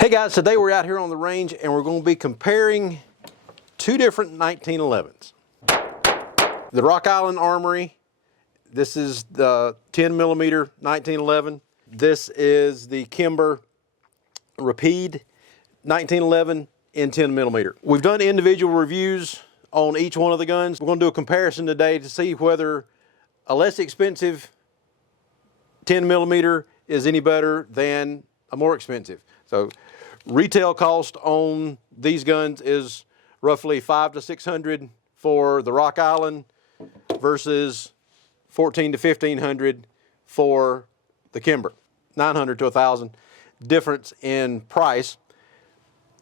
Hey guys, today we're out here on the range and we're going to be comparing two different 1911s. The Rock Island Armory, this is the 10 millimeter 1911. This is the Kimber Rapide 1911 in 10 millimeter. We've done individual reviews on each one of the guns. We're going to do a comparison today to see whether a less expensive 10 millimeter is any better than a more expensive. So retail cost on these guns is roughly $500 to $600 for the Rock Island versus $1,400 to $1,500 for the Kimber. $900 to $1,000 difference in price.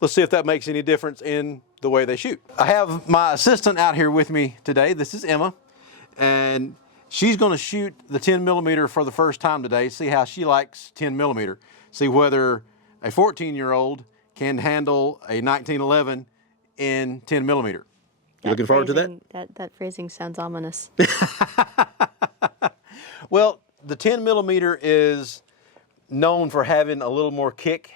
Let's see if that makes any difference in the way they shoot. I have my assistant out here with me today. This is Emma, and she's going to shoot the 10 millimeter for the first time today, see how she likes 10 millimeter, see whether a 14-year-old can handle a 1911 in 10 millimeter. You looking forward to that? That phrasing sounds ominous. Well, the 10 millimeter is known for having a little more kick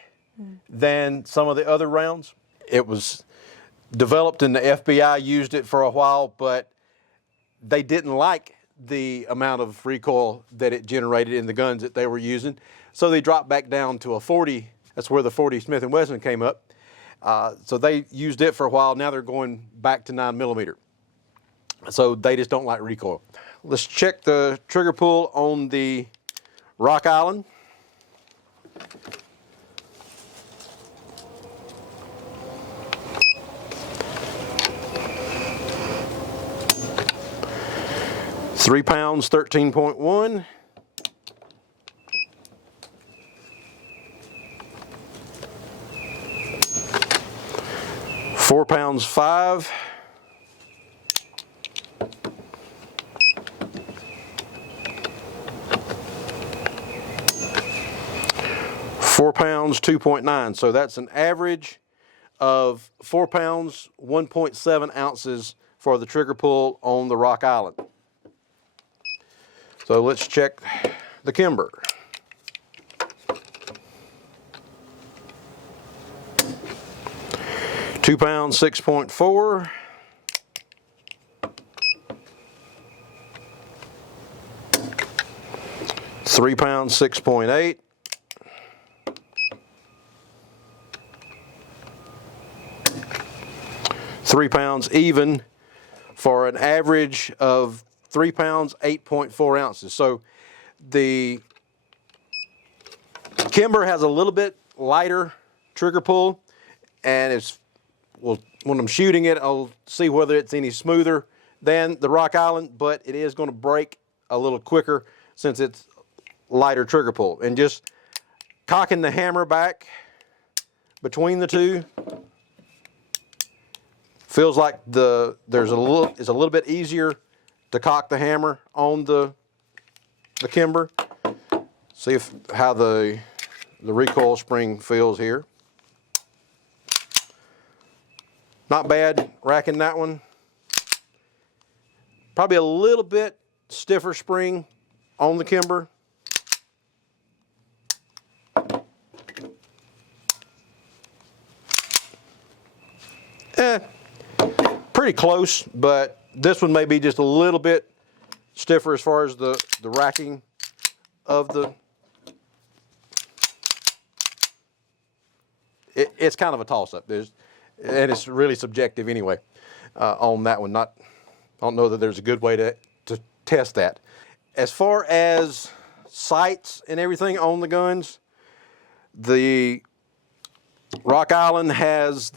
than some of the other rounds. It was developed and the FBI used it for a while, but they didn't like the amount of recoil that it generated in the guns that they were using. So they dropped back down to a 40. That's where the 40 Smith & Wesson came up. So they used it for a while. Now they're going back to 9 millimeter. So they just don't like recoil. Let's check the trigger pull on the Rock Island. £3, 13.1. £4, 5. £4, 2.9. So that's an average of 4 pounds, 1.7 ounces for the trigger pull on the Rock Island. So let's check the Kimber. £2, 6.4. £3, 6.8. £3 even for an average of 3 pounds, 8.4 ounces. So the Kimber has a little bit lighter trigger pull, and it's, well, when I'm shooting it, I'll see whether it's any smoother than the Rock Island, but it is going to break a little quicker since it's lighter trigger pull. And just cocking the hammer back between the two feels like it's a little bit easier to cock the hammer on the Kimber. See how the recoil spring feels here. Not bad racking that one. Probably a little bit stiffer spring on the Kimber. Pretty close, but this one may be just a little bit stiffer as far as the racking of the. It's kind of a toss-up. And it's really subjective anyway on that one. I don't know that there's a good way to test that. As far as sights and everything on the guns, the Rock Island has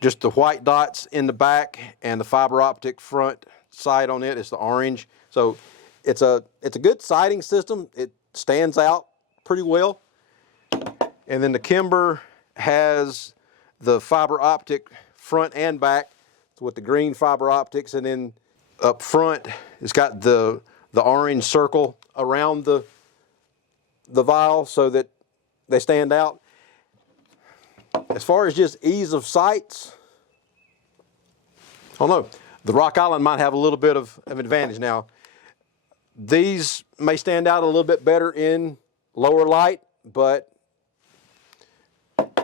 just the white dots in the back, and the fiber optic front sight on it is the orange. So it's a good sighting system. It stands out pretty well. And then the Kimber has the fiber optic front and back with the green fiber optics, and then up front it's got the orange circle around the vial so that they stand out. As far as just ease of sights, I don't know. The Rock Island might have a little bit of advantage. Now, these may stand out a little bit better in lower light, but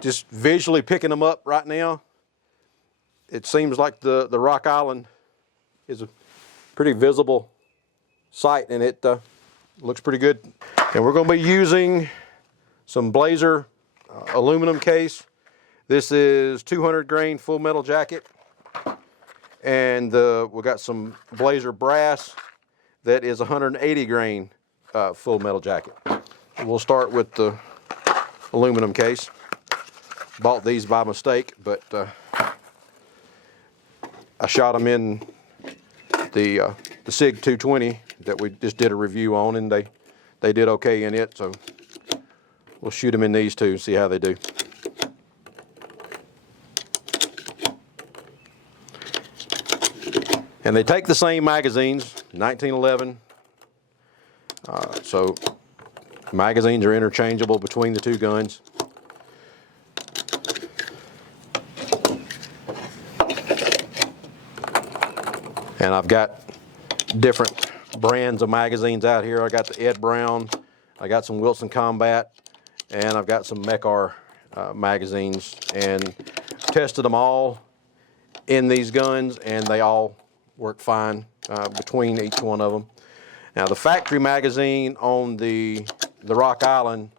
just visually picking them up right now, it seems like the Rock Island is a pretty visible sight, and it looks pretty good. And we're going to be using some Blazer aluminum case. This is 200 grain full metal jacket, and we got some Blazer brass that is 180 grain full metal jacket. We'll start with the aluminum case. Bought these by mistake, but I shot them in the SIG 220 that we just did a review on, and they did okay in it, so we'll shoot them in these too and see how they do. And they take the same magazines, 1911, so magazines are interchangeable between the two guns. And I've got different brands of magazines out here. I got the Ed Brown, I got some Wilson Combat, and I've got some Mekar magazines, and tested them all in these guns, and they all work fine between each one of them. Now the factory magazine on the Rock Island,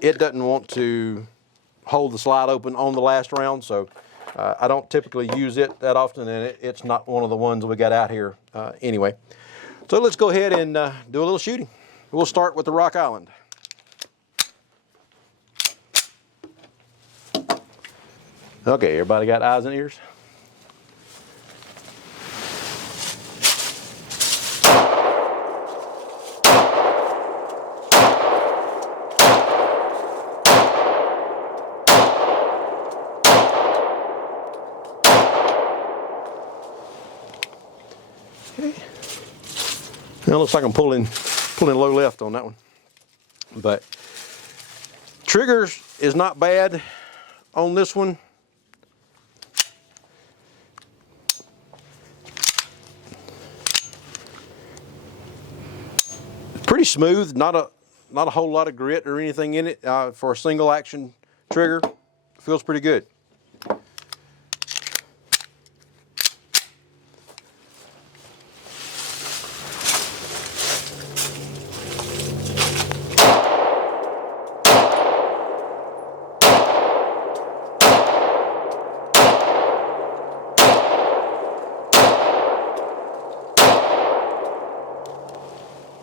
it doesn't want to hold the slide open on the last round, so I don't typically use it that often, and it's not one of the ones we got out here anyway. So let's go ahead and do a little shooting. We'll start with the Rock Island. Okay, everybody got eyes and ears? Now it looks like I'm pulling low left on that one. But triggers is not bad on this one. Pretty smooth, not a whole lot of grit or anything in it for a single action trigger. Feels pretty good.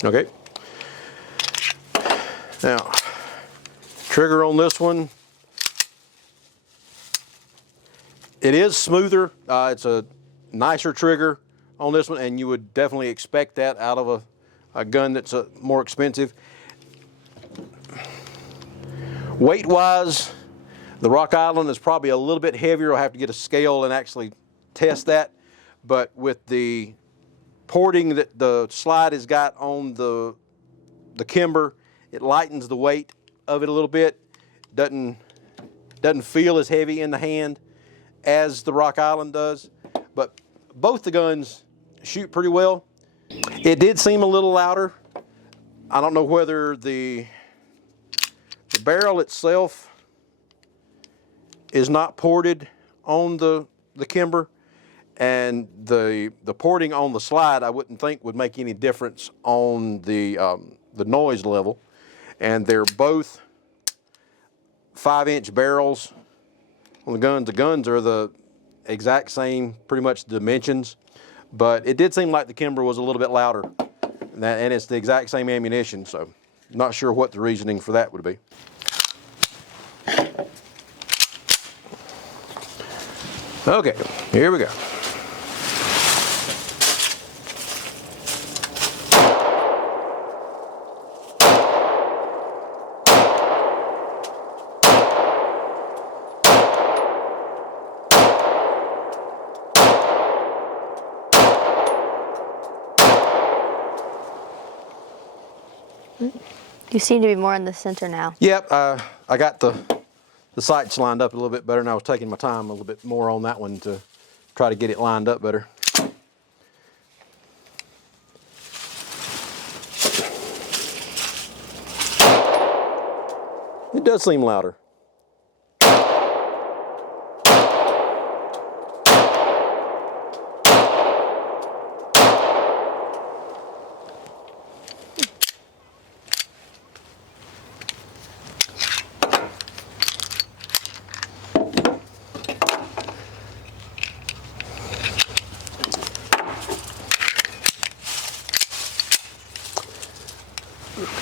Okay. Now, trigger on this one, it is smoother. It's a nicer trigger on this one, and you would definitely expect that out of a gun that's more expensive. Weight-wise, the Rock Island is probably a little bit heavier. I'll have to get a scale and actually test that, but with the porting that the slide has got on the Kimber, it lightens the weight of it a little bit. Doesn't feel as heavy in the hand as the Rock Island does, but both the guns shoot pretty well. It did seem a little louder. I don't know whether the barrel itself is not ported on the Kimber, and the porting on the slide I wouldn't think would make any difference on the noise level. And they're both 5-inch barrels on the guns. The guns are the exact same, pretty much dimensions, but it did seem like the Kimber was a little bit louder, and it's the exact same ammunition, so not sure what the reasoning for that would be. Okay, here we go. You seem to be more in the center now. Yep, I got the sights lined up a little bit better, and I was taking my time a little bit more on that one to try to get it lined up better. It does seem louder.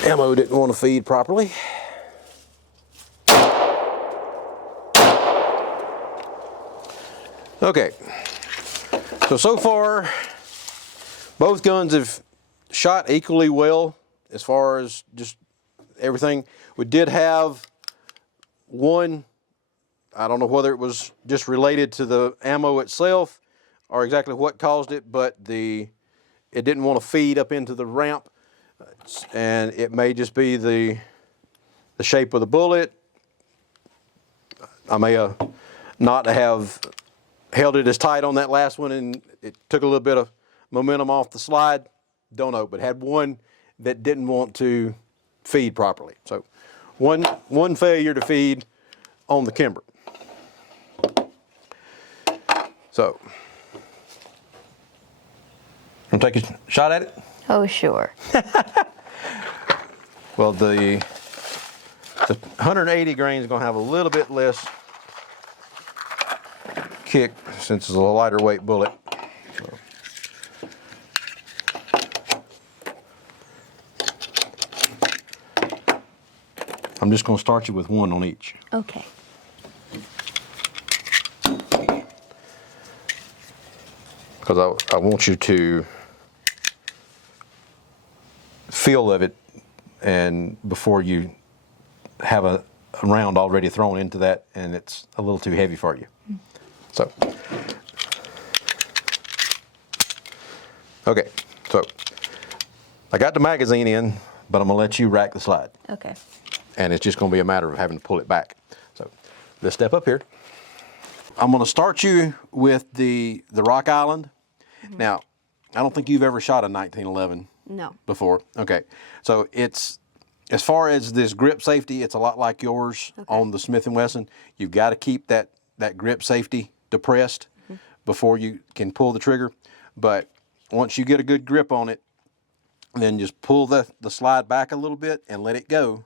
Ammo didn't want to feed properly. Okay, so far, both guns have shot equally well as far as just everything. We did have one, I don't know whether it was just related to the ammo itself or exactly what caused it, but it didn't want to feed up into the ramp, and it may just be the shape of the bullet. I may not have held it as tight on that last one, and it took a little bit of momentum off the slide. Don't know, but had one that didn't want to feed properly. So one failure to feed on the Kimber. So, want to take a shot at it? Oh, sure. Well, the 180 grain is going to have a little bit less kick since it's a lighter weight bullet. So. I'm just going to start you with one on each. Okay. Because I want you to feel of it, and before you have a round already thrown into that and it's a little too heavy for you. So, okay, so I got the magazine in, but I'm gonna let you rack the slide. Okay. And it's just gonna be a matter of having to pull it back. So let's step up here. I'm gonna start you with the Rock Island. Mm-hmm. Now, I don't think you've ever shot a 1911 No. before. Okay, so it's, as far as this grip safety, it's a lot like yours on the Smith & Wesson. You've got to keep that grip safety depressed before you can pull the trigger. But once you get a good grip on it, then just pull the slide back a little bit and let it go,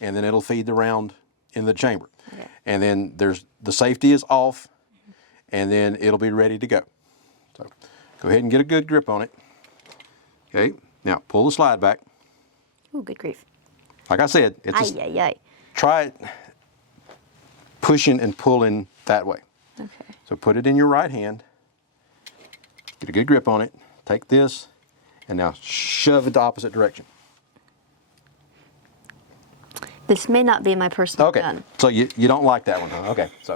and then it'll feed the round in the chamber. Okay. And then the safety is off, and then it'll be ready to go. So go ahead and get a good grip on it. Okay, now pull the slide back. Ooh, good grief. Like I said, try it pushing and pulling that way. Okay. So put it in your right hand, get a good grip on it, take this, and now shove it the opposite direction. This may not be my personal gun. Okay, so you don't like that one, huh? Okay, so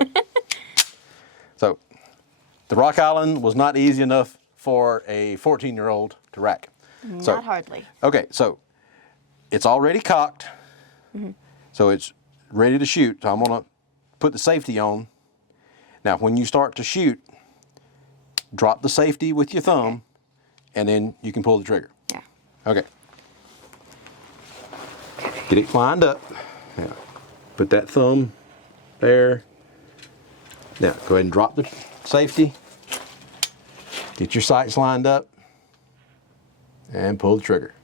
the Rock Island was not easy enough for a 14-year-old to rack. Not hardly. Okay, so it's already cocked, so it's ready to shoot. So I'm gonna put the safety on. Now, when you start to shoot, drop the safety with your thumb, and then you can pull the trigger. Yeah. Okay. Get it lined up. Now, put that thumb there. Now, go ahead and drop the safety. Get your sights lined up, and pull the trigger.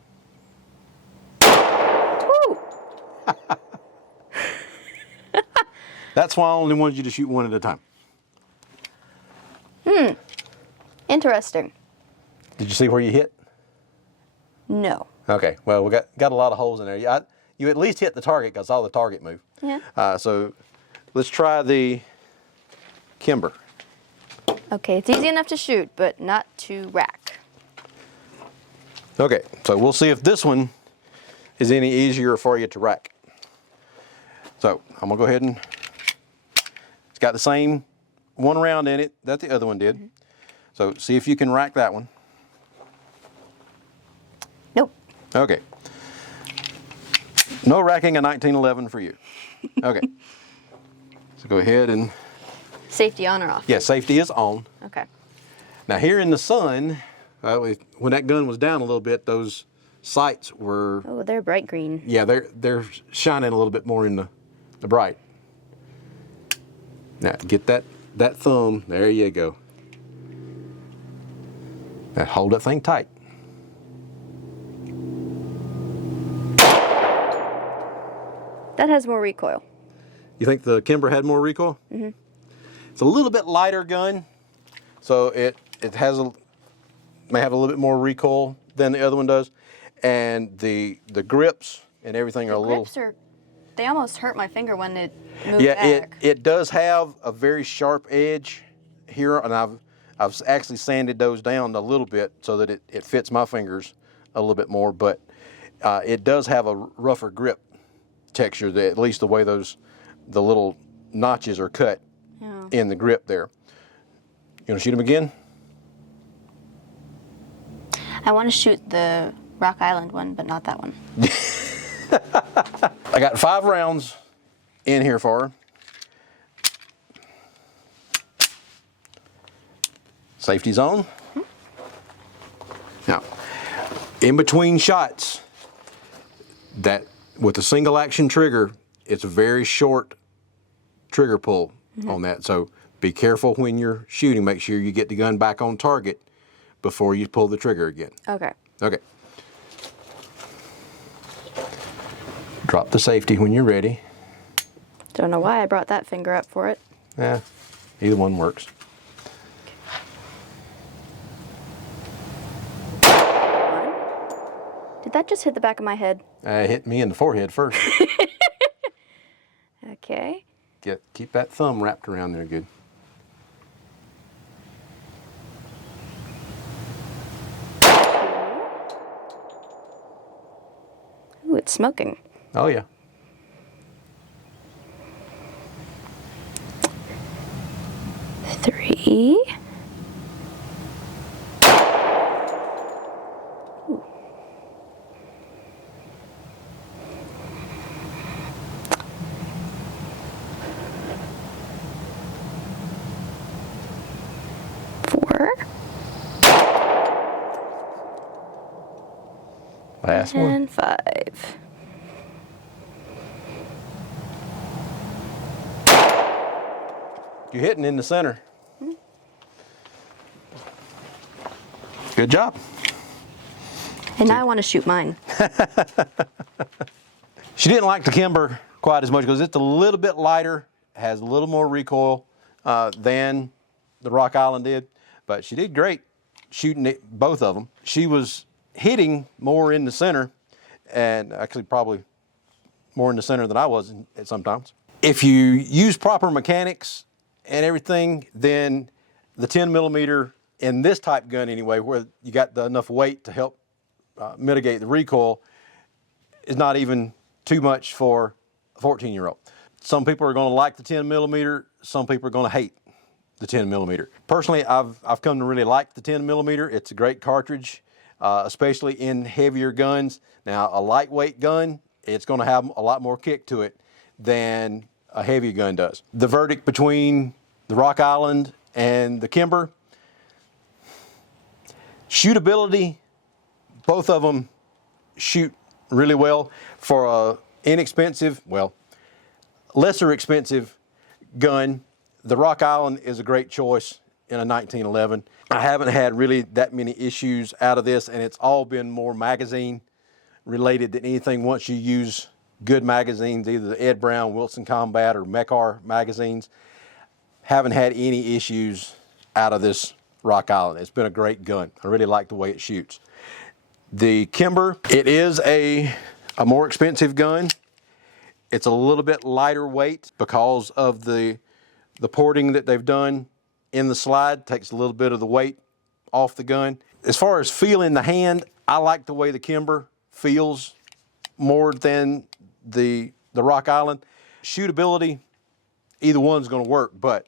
That's why I only wanted you to shoot one at a time. Interesting. Did you see where you hit? No. Okay, well, we got a lot of holes in there. You at least hit the target because I saw the target move. Yeah. So let's try the Kimber. Okay, it's easy enough to shoot, but not to rack. Okay, so we'll see if this one is any easier for you to rack. So I'm gonna go ahead and, it's got the same one round in it that the other one did. So see if you can rack that one. Nope. Okay. No racking a 1911 for you. Okay. So go ahead and. Safety on or off? Yeah, safety is on. Okay. Now here in the sun, when that gun was down a little bit, those sights were. Oh, they're bright green. Yeah, they're shining a little bit more in the bright. Now get that thumb. There you go. Now hold that thing tight. That has more recoil. You think the Kimber had more recoil? Mm-hmm. It's a little bit lighter gun, so it may have a little bit more recoil than the other one does, and the grips and everything are The a little. grips they almost hurt my finger when it moved Yeah, back. it does have a very sharp edge here, and I've actually sanded those down a little bit so that it fits my fingers a little bit more. But it does have a rougher grip texture, at least the way the little notches are cut in the grip there. You want to shoot them again? I want to shoot the Rock Island one, but not that one. I got 5 rounds in here for her. Safety's on. Now, in between shots, that with a single action trigger, it's a very short trigger pull on that. So be careful when you're shooting. Make sure you get the gun back on target before you pull the trigger again. Okay. Okay. Drop the safety when you're ready. Don't know why I brought that finger up for it. Yeah, either one works. Did that just hit the back of my head? It hit me in the forehead first. Okay. Keep that thumb wrapped around there good. Ooh, it's smoking. Oh yeah. Three. Ooh. Four. Last one. And 5. You're hitting in the center. Good job. And now I want to shoot mine. She didn't like the Kimber quite as much because it's a little bit lighter, has a little more recoil than the Rock Island did, but she did great shooting both of them. She was hitting more in the center, and actually probably more in the center than I was sometimes. If you use proper mechanics and everything, then the 10 millimeter in this type gun anyway, where you got enough weight to help mitigate the recoil, is not even too much for a 14-year-old. Some people are going to like the 10 millimeter. Some people are going to hate the 10 millimeter. Personally, I've come to really like the 10 millimeter. It's a great cartridge, especially in heavier guns. Now, a lightweight gun, it's going to have a lot more kick to it than a heavy gun does. The verdict between the Rock Island and the Kimber, shootability, both of them shoot really well. For a inexpensive, well, lesser expensive gun, the Rock Island is a great choice in a 1911. I haven't had really that many issues out of this, and it's all been more magazine related than anything. Once you use good magazines, either the Ed Brown, Wilson Combat, or Mekar magazines, haven't had any issues out of this Rock Island. It's been a great gun. I really like the way it shoots. The Kimber, it is a more expensive gun. It's a little bit lighter weight because of the porting that they've done in the slide. Takes a little bit of the weight off the gun. As far as feel in the hand, I like the way the Kimber feels more than the Rock Island. Shootability, either one's going to work, but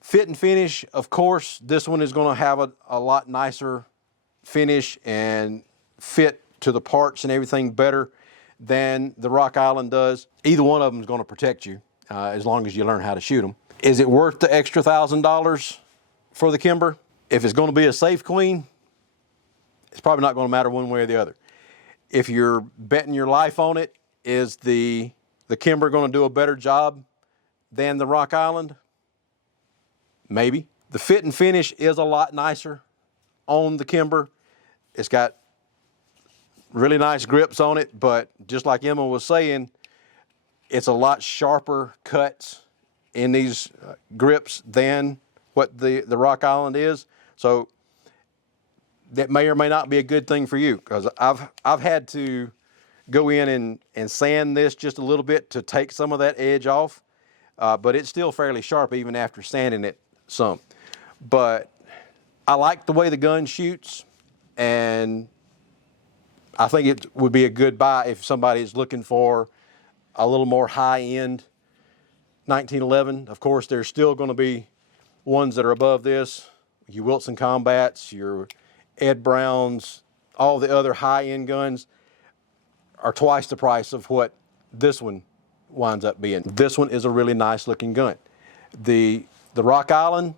fit and finish, of course, this one is going to have a lot nicer finish and fit to the parts and everything better than the Rock Island does. Either one of them is going to protect you as long as you learn how to shoot them. Is it worth the extra $1,000 for the Kimber? If it's going to be a safe queen, it's probably not going to matter one way or the other. If you're betting your life on it, is the Kimber going to do a better job than the Rock Island? Maybe. The fit and finish is a lot nicer on the Kimber. It's got really nice grips on it, but just like Emma was saying, it's a lot sharper cuts in these grips than what the Rock Island is. So that may or may not be a good thing for you, because I've had to go in and sand this just a little bit to take some of that edge off, but it's still fairly sharp even after sanding it some. But I like the way the gun shoots, and I think it would be a good buy if somebody is looking for a little more high-end 1911. Of course, there's still going to be ones that are above this. Your Wilson Combats, your Ed Browns, all the other high-end guns are twice the price of what this one winds up being. This one is a really nice looking gun. The Rock Island,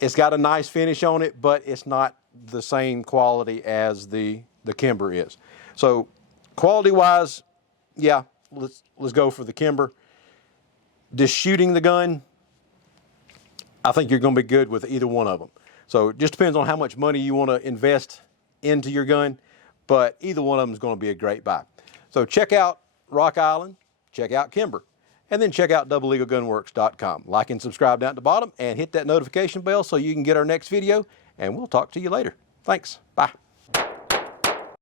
it's got a nice finish on it, but it's not the same quality as the Kimber is. So quality-wise, yeah, let's go for the Kimber. Just shooting the gun, I think you're going to be good with either one of them. So it just depends on how much money you want to invest into your gun, but either one of them is going to be a great buy. So check out Rock Island, check out Kimber, and then check out doubleeaglegunworks.com. Like and subscribe down at the bottom, and hit that notification bell so you can get our next video, and we'll talk to you later. Thanks. Bye.